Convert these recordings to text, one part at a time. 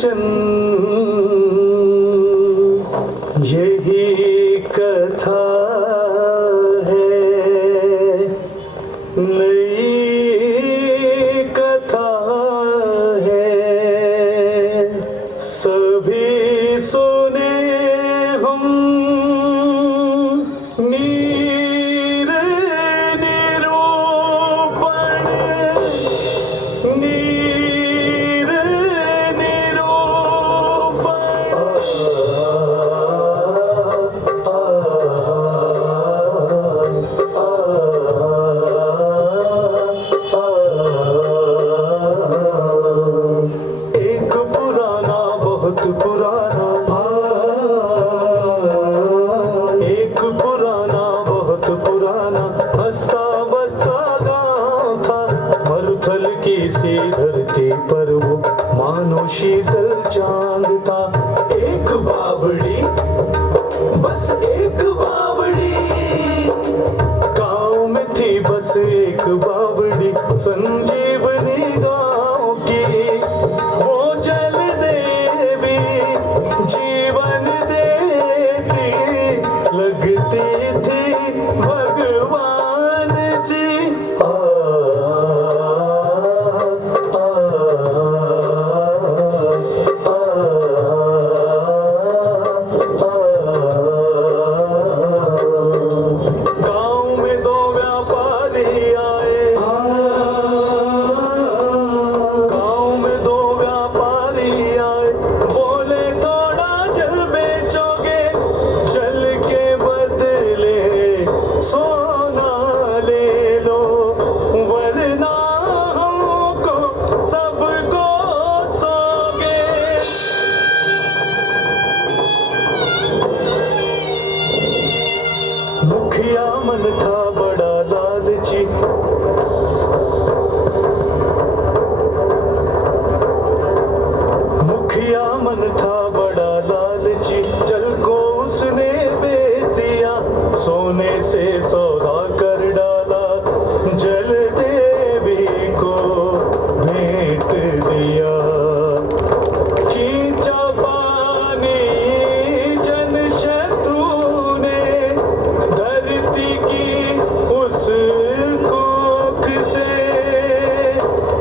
कंचन यही कथा है, नई कथा है। सभी सुने हम नीर निरूपण, नीर एक पुराना बहुत पुराना, एक पुराना बहुत पुराना हंसता बसता गाँव था। मरुथल की सी धरती पर वो मानो शीतल चांद था। एक बावड़ी, बस एक बावड़ी, गाँव में थी बस एक बावड़ी, संजीवनी गाँव की। वो जल देवी जीवन देती, लगती थी भगवान सी। गाँव में दो व्यापारी आए, गाँव में दो व्यापारी आए, बोले थोड़ा जल बेचोगे, जल के बदले सोना ले लो, वरना हमको सबको सोगे। मुखिया मन था बड़ा लालची, मुखिया मन था बड़ा लालची, जल को उसने बेच दिया, सोने से सौदा कर डाला, जल देवी को भेंट दिया। खींचा पानी जन शत्रु ने, धरती की उस कोख से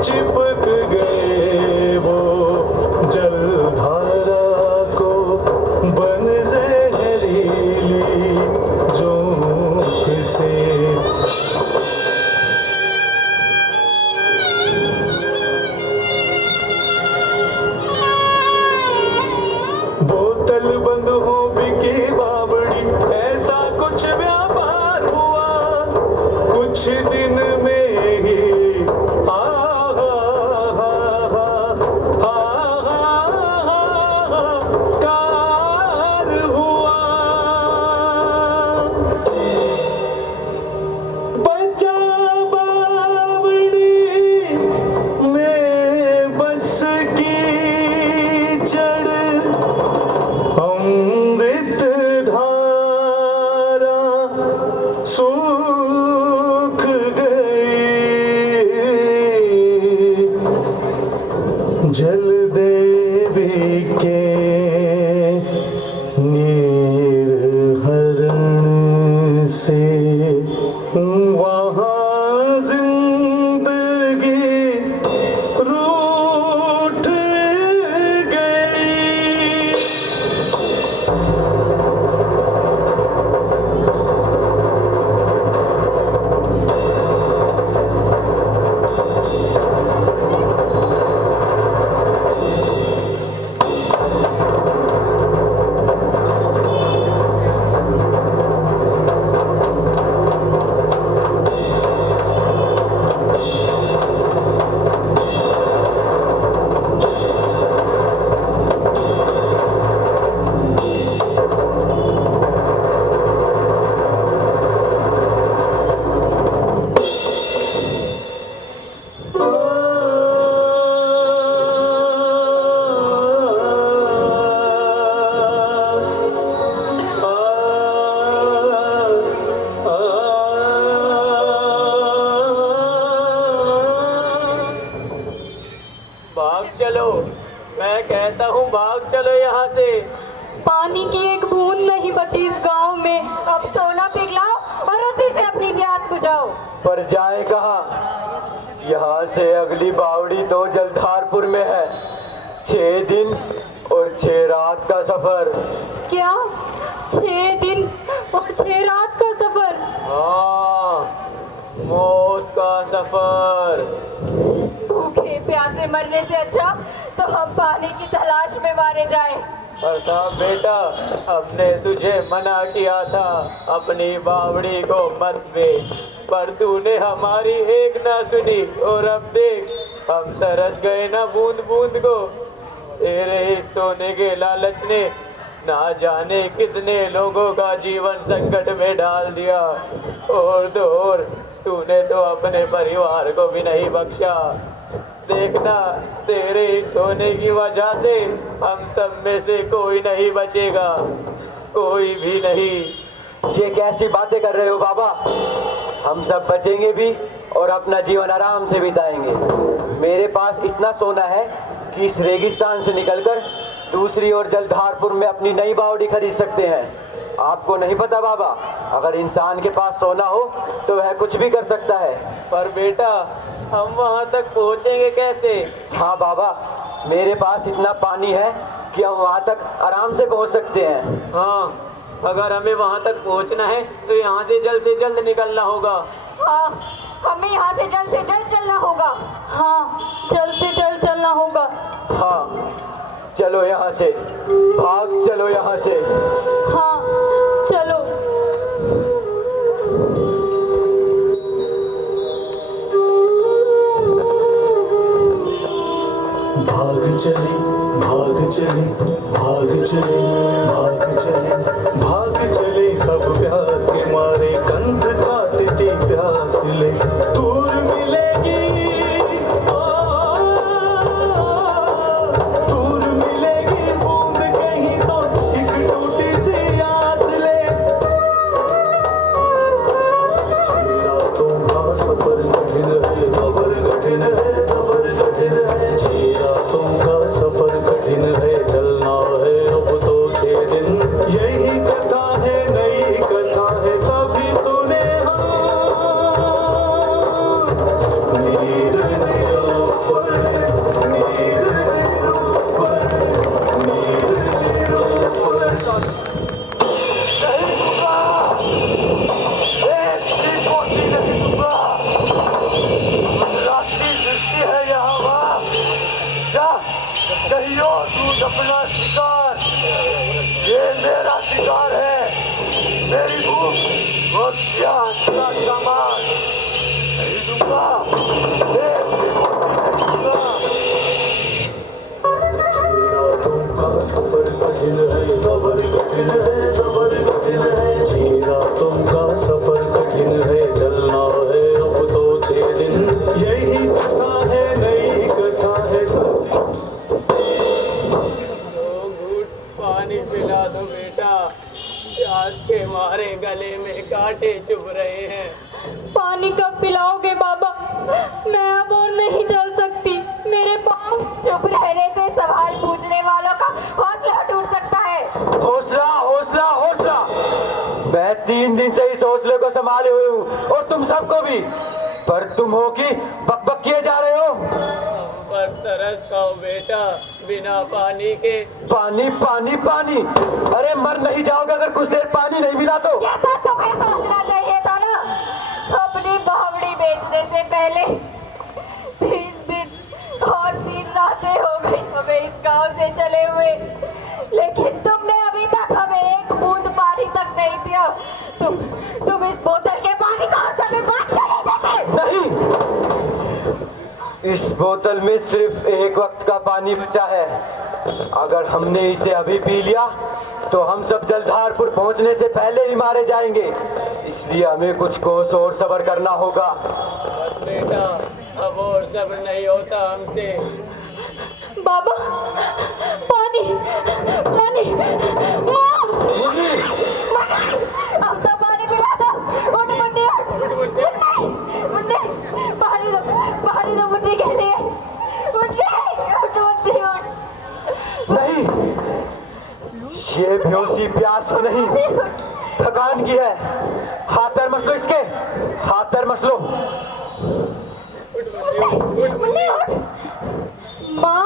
चिपक गए वो जलधारा को, बन जहरीली जोंक से। बोतल बंद हो बिकी बावड़ी, ऐसा कुछ व्यापार हुआ कुछ दिन में ही। कार हुआ, बचा बावड़ी में बस की जड़, अमृत धारा सूख गई, जल देवी के निर्हरण से वहाँ जिंदगी रूठ गई। भाग चलो, मैं कहता हूँ भाग चलो यहाँ से। पानी की एक बूंद नहीं बची इस गांव में। अब सोना पिघलाओ और उसी से अपनी प्यास बुझाओ। पर जाए कहाँ? यहाँ से अगली बावड़ी तो जलधारपुर में है। 6 दिन और 6 रात का सफर। क्या 6 दिन और 6 रात का सफर? हाँ, मौत का सफर। भूखे प्यासे मरने से अच्छा तो हम पानी की तलाश में मारे जाएं। प्रताप बेटा, हमने तुझे मना किया था अपनी बावड़ी को मत बेच, पर तूने हमारी एक ना सुनी और अब देख हम तरस गए ना बूंद बूंद को। तेरे इस सोने के लालच ने ना जाने कितने लोगों का जीवन संकट में डाल दिया, और तो और तूने तो अपने परिवार को भी नहीं बख्शा। देखना, तेरे इस सोने की वजह से हम सब में से कोई नहीं बचेगा, कोई भी नहीं। ये कैसी बातें कर रहे हो बाबा? हम सब बचेंगे भी और अपना जीवन आराम से बिताएंगे। मेरे पास इतना सोना है कि इस रेगिस्तान से निकलकर दूसरी ओर जलधारपुर में अपनी नई बावड़ी खरीद सकते हैं। आपको नहीं पता बाबा, अगर इंसान के पास सोना हो तो वह कुछ भी कर सकता है। पर बेटा, हम वहाँ तक पहुँचेंगे कैसे? हाँ बाबा, मेरे पास इतना पानी है कि हम वहाँ तक आराम से पहुँच सकते हैं। हाँ, अगर हमें वहाँ तक पहुँचना है तो यहाँ से जल्द निकलना होगा। हाँ, हमें यहाँ से जल्द चलना होगा। हाँ, जल्द से जल्द चलना होगा। हाँ, चलो यहाँ से, भाग चलो यहाँ से। हाँ, चलो। भाग चले, भाग चले, भाग चले, भाग चले, भाग चले सब प्यास के मारे, कंठ काटती प्यास ले। दूर मिलेगी दूर मिलेगी बूंद कहीं तो एक टूटी सी आस ले। 6 रातों का सफर कठिन है, सफर कठिन है, सफर कठिन है। 6 रातों का सफर कठिन है, चलना है अब तो 6 दिन। यही कथा है, नई कथा है, सभी सुने हाँ। नीर निरूपण, नीर निरूपण, नीर निरूपण। नहीं दूंगा, एक भी पोती नहीं दूंगा। रात्रि फिरती है यहाँ वहाँ, जा कहीं और दूध अपना शिकार। ये मेरा शिकार है, मेरी भूख और प्यास का सामान। नहीं दूंगा, एक भी पोती नहीं दूंगा। 6 रातों का सफर कठिन है, सफर कठिन है, सफर कठिन है। 6 रातों का सफर कठिन है, चलना है अब तो 6 दिन। यही कथा है, नई कथा है, सब। दो घूंट पानी पिला दो बेटा, प्यास के मारे गले में कांटे चुभ रहे हैं। पानी कब पिलाओगे बाबा? मैं अब और नहीं चल सकती, मेरे पाँव। चुप रहने से सवाल पूछने वालों का हौसला टूट सकता है। हौसला, हौसला, हौसला। मैं 3 दिन से इस हौसले को संभाले हुए हूँ और तुम सबको भी, पर तुम हो कि बकबक किए जा रहे हो। पर तरस खाओ बेटा, बिना पानी के। पानी, पानी, पानी। अरे मर नहीं जाओगे अगर कुछ देर पानी नहीं मिला तो। ये तो तुम्हें सोचना चाहिए था ना, अपनी बावड़ी बेचने से पहले। 3 दिन और 3 रातें हो गई हमें इस गांव से चले हुए, लेकिन तुमने अभी तक हमें एक बूंद पानी तक नहीं दिया। तुम इस बोतल के पानी को हमें बांट कर नहीं, इस बोतल में सिर्फ एक वक्त का पानी बचा है। अगर हमने इसे अभी पी लिया तो हम सब जलधारपुर पहुंचने से पहले ही मारे जाएंगे, इसलिए हमें कुछ कोस और सब्र करना होगा। बस बेटा, अब और सब्र नहीं होता हमसे। बाबा, पानी, पानी। माँ! अब तो पानी पिला दो। उठ मुन्नी, उठ। मुन्नी, पानी दो मुन्नी के लिए। मुन्नी, उठ मुन्नी, उठ। ये बेहोशी प्यास की नहीं, थकान की है। हाथ पैर मसलो इसके, हाथ पैर मसलो। मुन्नी उठ। माँ,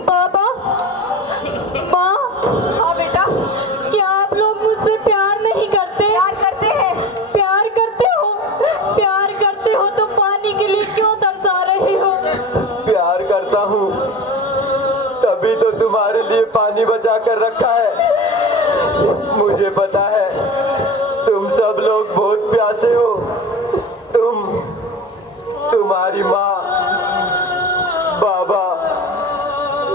बाबा, माँ, हाँ बेटा, क्या आप लोग मुझसे प्यार नहीं करते? प्यार करते हैं। प्यार करते हो? प्यार करते हो तो पानी के लिए क्यों तरसा रहे हो? प्यार करता हूँ तभी तो तुम्हारे लिए पानी बचा कर रखा है। मुझे पता है तुम सब लोग बहुत प्यासे हो। तुम्हारी माँ, बाबा,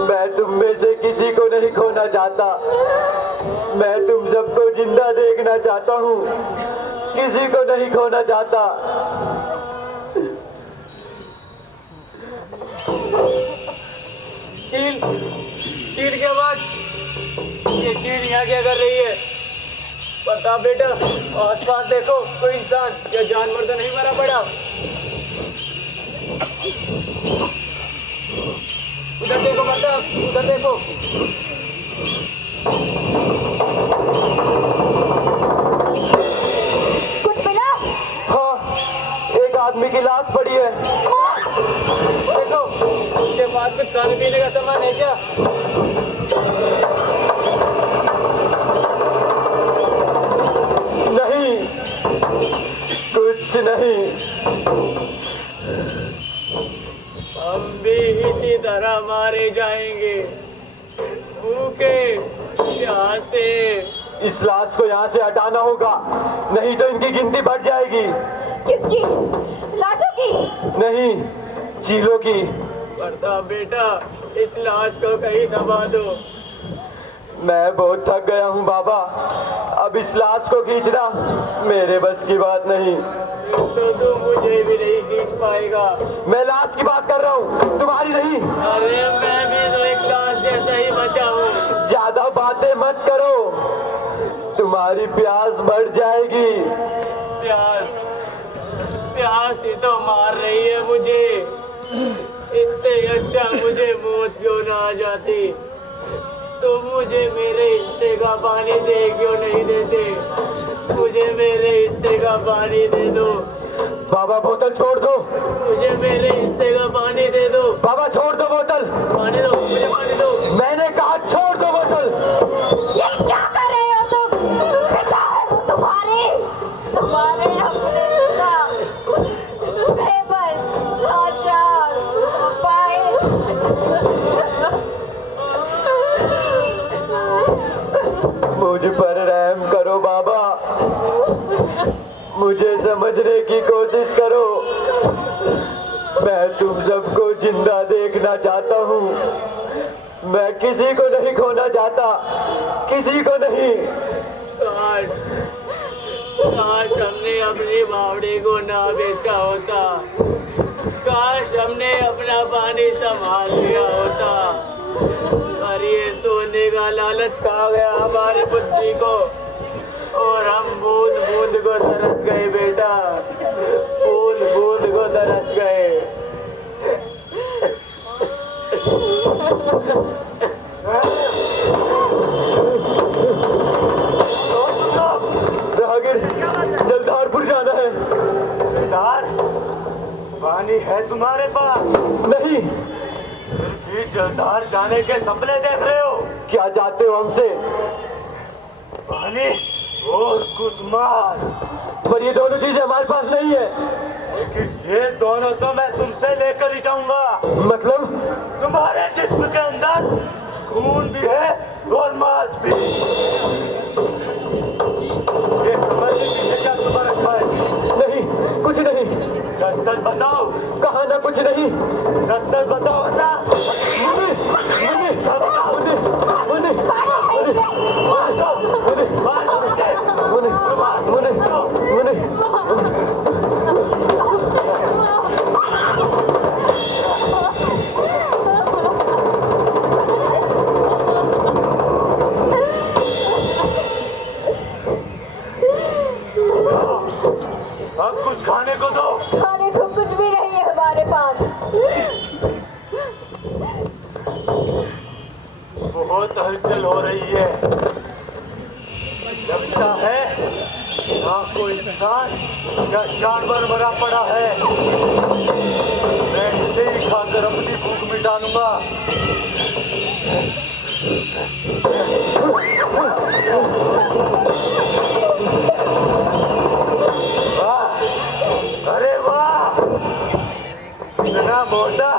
मैं तुम में से किसी को नहीं खोना चाहता। मैं तुम सबको जिंदा देखना चाहता हूँ, किसी को नहीं खोना चाहता। चील, चील की आवाज। ये चील यहाँ क्या कर रही है? प्रताप बेटा, आसपास देखो, कोई इंसान या जानवर तो नहीं मरा पड़ा? उधर देखो प्रताप, उधर देखो। कुछ मिला? हाँ, एक आदमी की लाश पड़ी है। देखो, उसके पास कुछ खाने पीने का सामान है क्या? नहीं, कुछ नहीं। हम भी इसी तरह मारे जाएंगे, भूखे प्यासे। इस लाश को यहाँ से हटाना होगा, नहीं तो इनकी गिनती बढ़ जाएगी। किसकी? लाशों की? नहीं, चीलों की। प्रताप बेटा, इस लाश को कहीं दबा दो। मैं बहुत थक गया हूँ बाबा, अब इस लाश को खींचना मेरे बस की बात नहीं। तो तू मुझे भी नहीं खींच पाएगा। मैं लाश की बात कर रहा हूँ, तुम्हारी नहीं। अरे मैं भी तो एक लाश जैसा ही बचा हूँ। ज्यादा बातें मत करो, तुम्हारी प्यास बढ़ जाएगी। प्यास, प्यास ही तो मार रही है मुझे। इससे अच्छा मुझे मौत क्यों ना आ जाती। तो मुझे मेरे हिस्से का पानी दे क्यों नहीं देते? मुझे मेरे हिस्से का पानी दे दो। बाबा बोतल छोड़ दो। मुझे मेरे हिस्से का पानी दे दो। बाबा छोड़ दो बोतल। पानी दो, मुझे पानी दो। मैंने कहा छोड़ दो बोतल। ये क्या कर रहे हो तुम? पिता है वो तुम्हारे अपने पिता। बेबस, लाचार, मुझ पर रहम करो बाबा, मुझे समझने की कोशिश करो। मैं तुम सबको जिंदा देखना चाहता हूँ, मैं किसी को नहीं खोना चाहता, किसी को नहीं। काश हमने अपनी बावड़ी को ना बेचा होता। काश हमने अपना पानी संभाल लिया होता। पर ये सोने का लालच खा गया हमारी बुद्धि को, और हम बूंद बूंद को तरस गए बेटा, बूंद बूंद को तरस गए। राहगीर, जलधारपुर जाना है। जलधार? पानी है तुम्हारे पास? नहीं। फिर जलधार जाने के सपने देख रहे हो? क्या चाहते हो हमसे? पानी और कुछ मांस। पर ये दोनों चीजें हमारे पास नहीं है। लेकिन ये दोनों तो मैं तुमसे लेकर ही जाऊंगा। मतलब? तुम्हारे जिस्म के अंदर खून भी है और मांस भी। ये कमर के पीछे क्या छुपा रखा है? नहीं, कुछ नहीं। सच सच बताओ। कहा ना कुछ नहीं। सच सच बताओ ना। मुन्नी, मुन्नी, मुन्नी, मुन्नी, मार दो, मार दो मुझे। मुन्नी, मुन्नी, मुन्नी। अब कुछ खाने को दो। खाने को कुछ भी नहीं है हमारे पास। बहुत बहुत हलचल हो रही है। लगता है ना कोई इंसान या जानवर मरा पड़ा है। मैं इसे ही खाकर अपनी भूख मिटा लूंगा। वाह, अरे वाह, इतना मोटा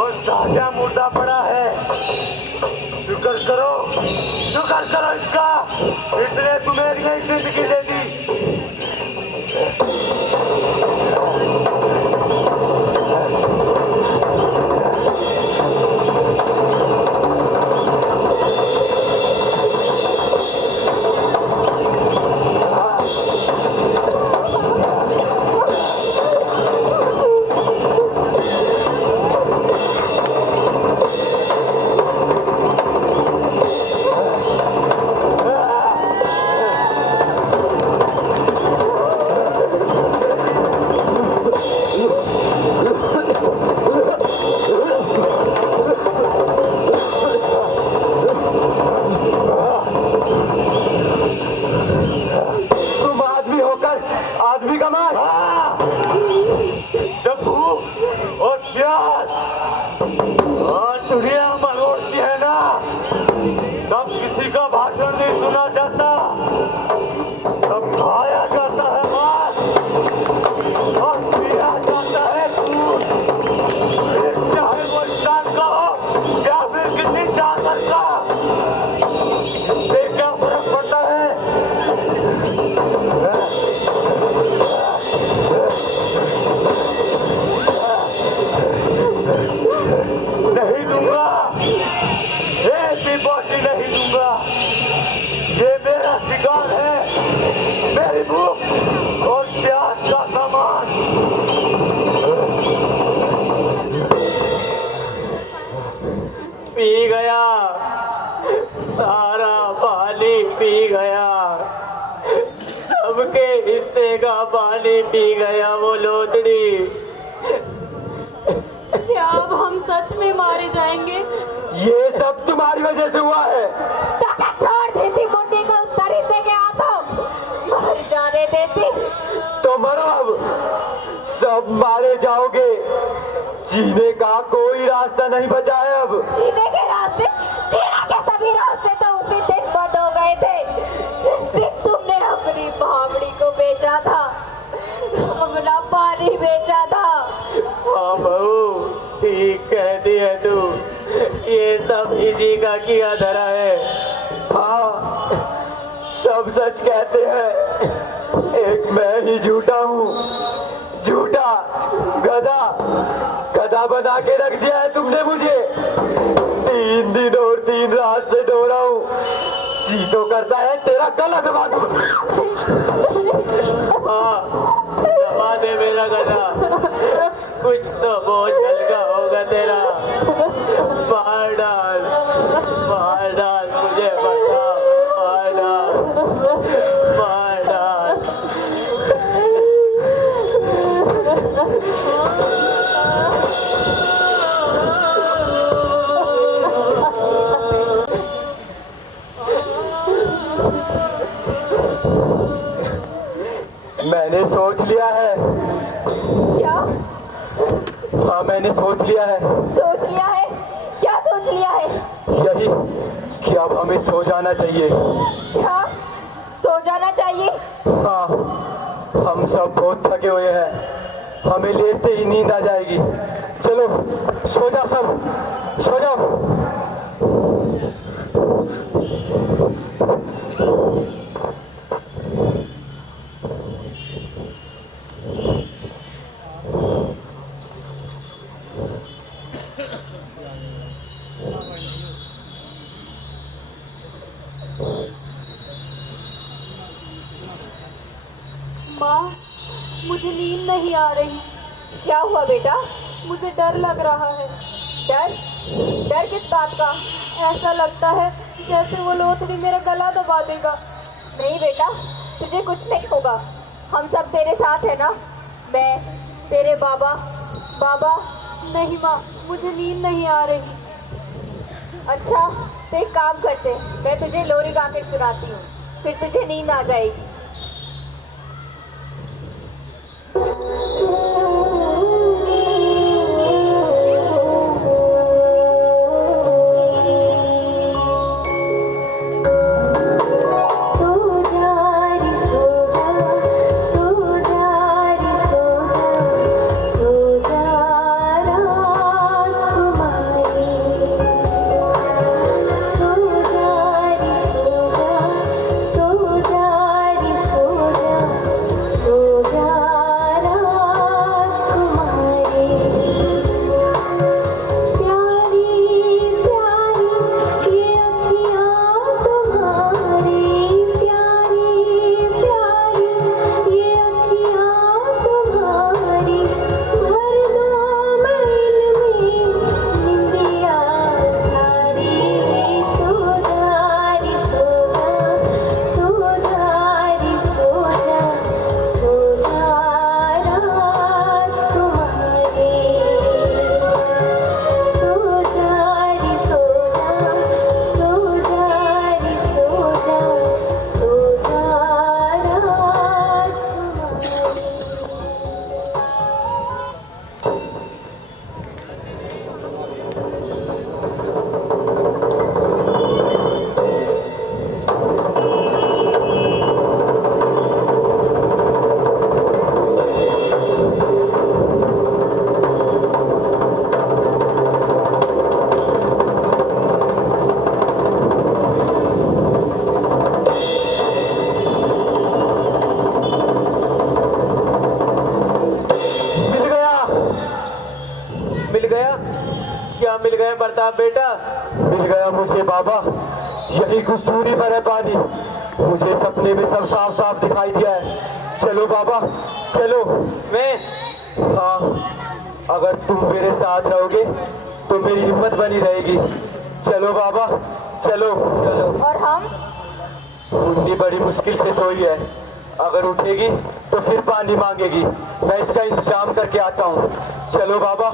और ताजा मुर्दा पड़ा है। शुक्र करो इसका, इसने तुम्हें नई जिंदगी दे दी। आदमी का मांस। जब भूख और प्यास दुनिया मरोड़ती है ना, तब किसी का भाषण नहीं सुना जाता, तब खाया जाता है मांस और पिया जाता है दूध। फिर चाहे वो इंसान का हो या फिर किसी जानवर का, इससे क्या फर्क पड़ता है? नहीं दूंगा, एक भी बोटी नहीं दूंगा। ये मेरा शिकार है, मेरी भूख और प्यास का सामान। पी गया, सारा पानी पी गया, सबके हिस्से का पानी पी गया वो लोथड़ी। क्या अब हम सच में मारे जाएंगे? ये सब तुम्हारी वजह से हुआ है। टाका छोड़ देती, मुंडी को खरीदने के हाथों मर जाने देती। तो मरो अब, सब मारे जाओगे। जीने का कोई रास्ता नहीं बचा है अब। जीने के रास्ते, जीने के सभी रास्ते तो उसी दिन बंद हो गए थे जिस दिन तुमने अपनी भावड़ी को बेचा था, अपना पानी बेचा था। हाँ बहू, ठीक कह दी है तू, ये सब इसी का किया धरा है। हाँ, सब सच कहते हैं, एक मैं ही झूठा हूँ। झूठा गधा, गधा बना के रख दिया है तुमने मुझे। 3 दिन और 3 रात से ढो रहा हूँ। जी तो करता है तेरा गला दबा दूं। हाँ, दबा दे मेरा गला, कुछ तो बहुत हल्का होगा तेरा। मार डाल, मार डाल, मुझे बता, मार डाल, मार डाल। मैंने सोच लिया है। क्या हाँ, मैंने सोच लिया है। सोच लिया है? क्या सोच लिया है? यही कि अब हमें सो जाना चाहिए। क्या सो जाना चाहिए? हाँ, हम सब बहुत थके हुए हैं, हमें लेटते ही नींद आ जाएगी। चलो सो जाओ, सब सो जाओ। माँ, मुझे नींद नहीं आ रही। क्या हुआ बेटा? मुझे डर लग रहा है। डर? डर किस बात का? ऐसा लगता है जैसे वो लोथड़ी मेरा गला दबा देगा। नहीं बेटा, तुझे कुछ नहीं होगा, हम सब तेरे साथ है ना। मैं, तेरे बाबा। नहीं माँ, मुझे नींद नहीं आ रही। अच्छा तो एक काम करते, मैं तुझे लोरी गा के सुनाती हूँ, फिर तुझे नींद आ जाएगी। मिल गया प्रताप बेटा? मिल गया मुझे बाबा, यही कुछ दूरी पर है पानी। मुझे सपने में सब साफ साफ दिखाई दिया है। चलो बाबा चलो। मैं? हाँ, अगर तुम मेरे साथ रहोगे तो मेरी हिम्मत बनी रहेगी। चलो बाबा चलो। और हम? मुन्नी बड़ी मुश्किल से सोई है, अगर उठेगी तो फिर पानी मांगेगी। मैं इसका इंतजाम करके आता हूँ। चलो बाबा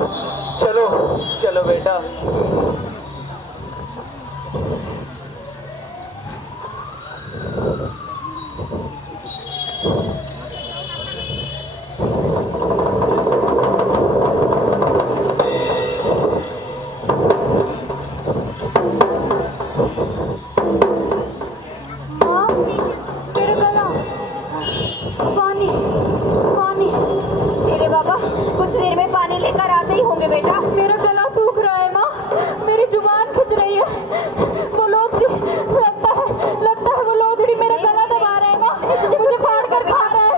चलो। चलो बेटा। पानी पानी। तेरे बाबा कुछ देर में पानी लेकर आते ही होंगे बेटा। मेरा गला सूख रहा है माँ, मेरी जुबान खिंच रही है। वो लोथड़ी लगता है वो लोथड़ी मेरा गला दबा रहा है माँ, मुझे फाड़ कर खा रहा है।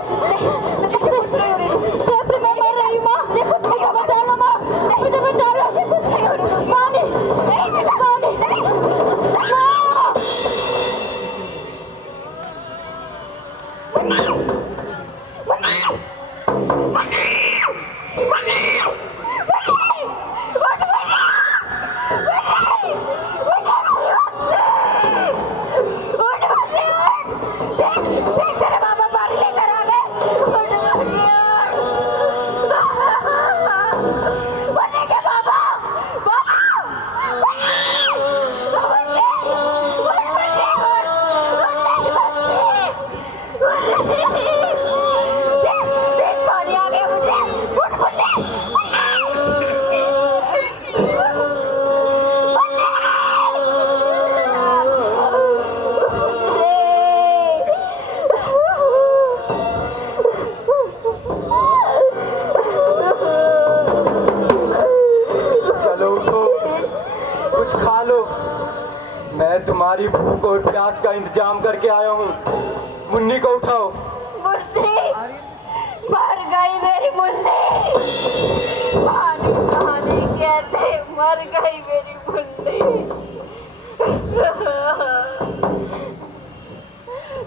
जैसे मैं मर रही हूँ माँ, मुझे बचा लो माँ, मुझे बचा लो। पानी पानी तुम्हारी भूख और प्यास का इंतजाम करके आया हूँ। मुन्नी को उठाओ। मुन्नी मर गई मेरी मुन्नी। पानी पानी कहते मर गई मेरी मुन्नी।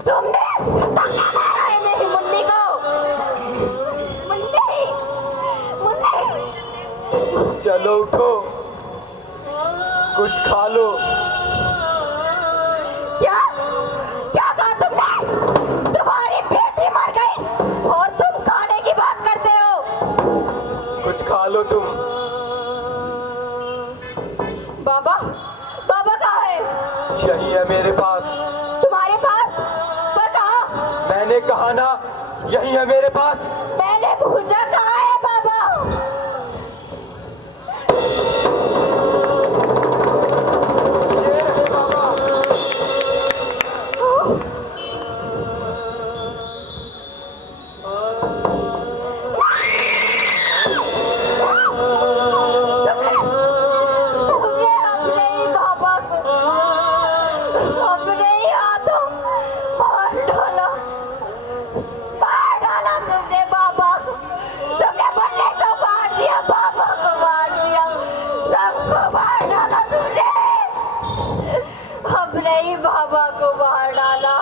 तुमने मारा है मेरी मुन्नी को। मुन्नी मुन्नी चलो उठो, कुछ खा लो। क्या क्या कहा तुमने? तुम्हारी बेटी मर गई और तुम खाने की बात करते हो। कुछ खा लो तुम। बाबा बाबा यही है मेरे पास। तुम्हारे पास? पर कहाँ? मैंने कहा ना, यही है मेरे पास। मैंने पूछा कहाँ है बाबा? ये रहे बाबा। तुमने अपने ही बाबा को अपने ही हाथों मार डाला तुमने बाबा को। तुमने बल्ले को मार दिया, बाबा को मार दिया, सबको मार डाला तुमने। अपने ही बाबा को मार डाला,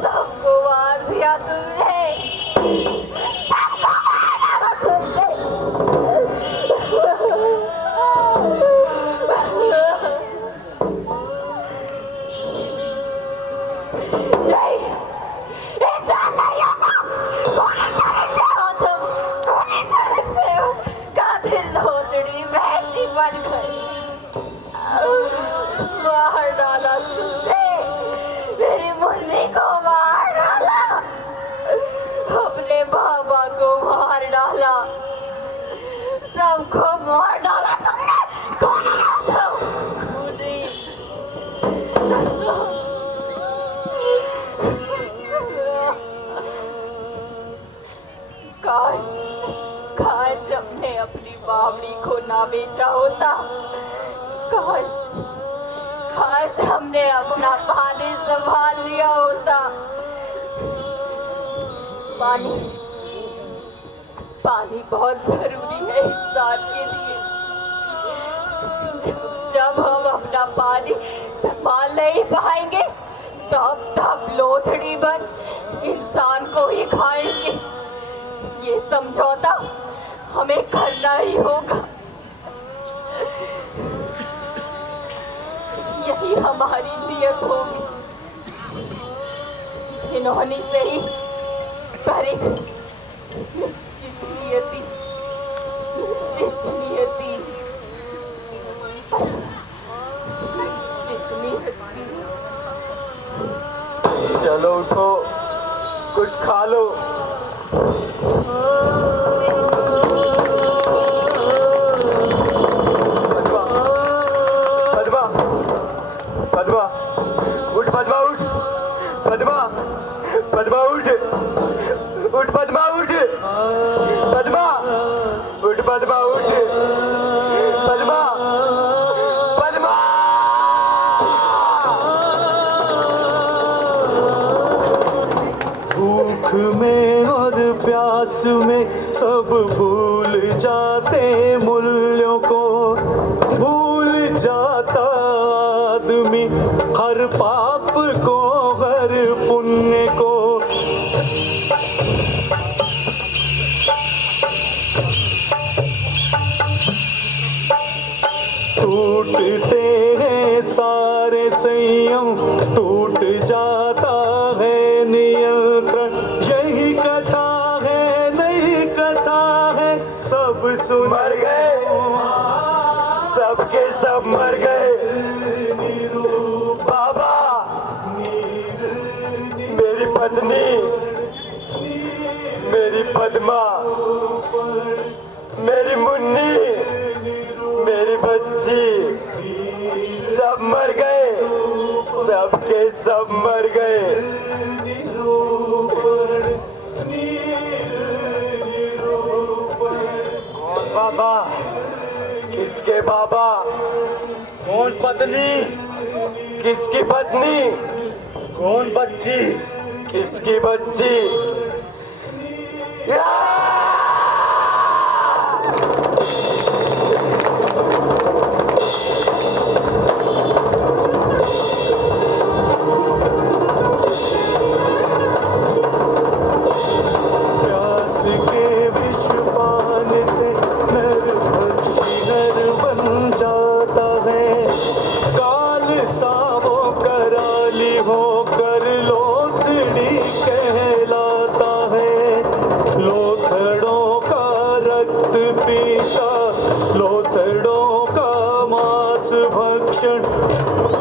सबको मार दिया तुमने, सबको मार डाला तुमने। नहीं, इंसान नहीं हो तुम, खूनी तरहते हो तुम, खूनी तरहते हो, कातिल लोथड़ी वहशी बन गई। मार डाला तुमने, मेरी मुन्नी को मार डाला, अपने बाबा को मार डाला, सबको मार डाला तुमने। खूनी हो तुम, खूनी। काश काश हमने अपनी बावड़ी को ना बेचा होता। काश काश हमने अपना पानी संभाल लिया होता। पानी पानी बहुत जरूरी है इंसान के लिए। जब हम अपना पानी संभाल नहीं पाएंगे तब लोथड़ी बन इंसान को ही खाएंगे। ये समझौता हमें करना ही होगा। यही हमारी नियत होगी। इन्होंने से ही पर एक निश्चित नियति, निश्चित नियति, निश्चित नियति। चलो उठो, कुछ खा लो। पद्मा, पद्मा, उठ पद्मा, उठ पद्मा, पद्मा उठ, उठ पद्मा, उठ पद्मा, उठ पद्मा, उठ पद्मा, पद्मा। भूख में और प्यास में सब भूल जाते मूल्यों को, भूल जाता आदमी हर पाप को, हर पुण्य को। टूटते हैं सारे संयम, टूट जाता है नियंत्रण। यही कथा है, नई कथा है, सब सुन मर गए, सबके सब मर गए। बाबा, मेरी पत्नी, मेरी पद्मा, मेरी मुन्नी, मेरी बच्ची, सब मर गए, सबके सब मर गए। कौन बाबा? किसके बाबा? कौन पत्नी? किसकी पत्नी? कौन बच्ची? किसकी बच्ची? या! प्यास के विष पान से नरभक्षी नर बन जाता है। काल सावो कराली होकर लोथड़ी कहलाता है। लोथड़ो भक्षण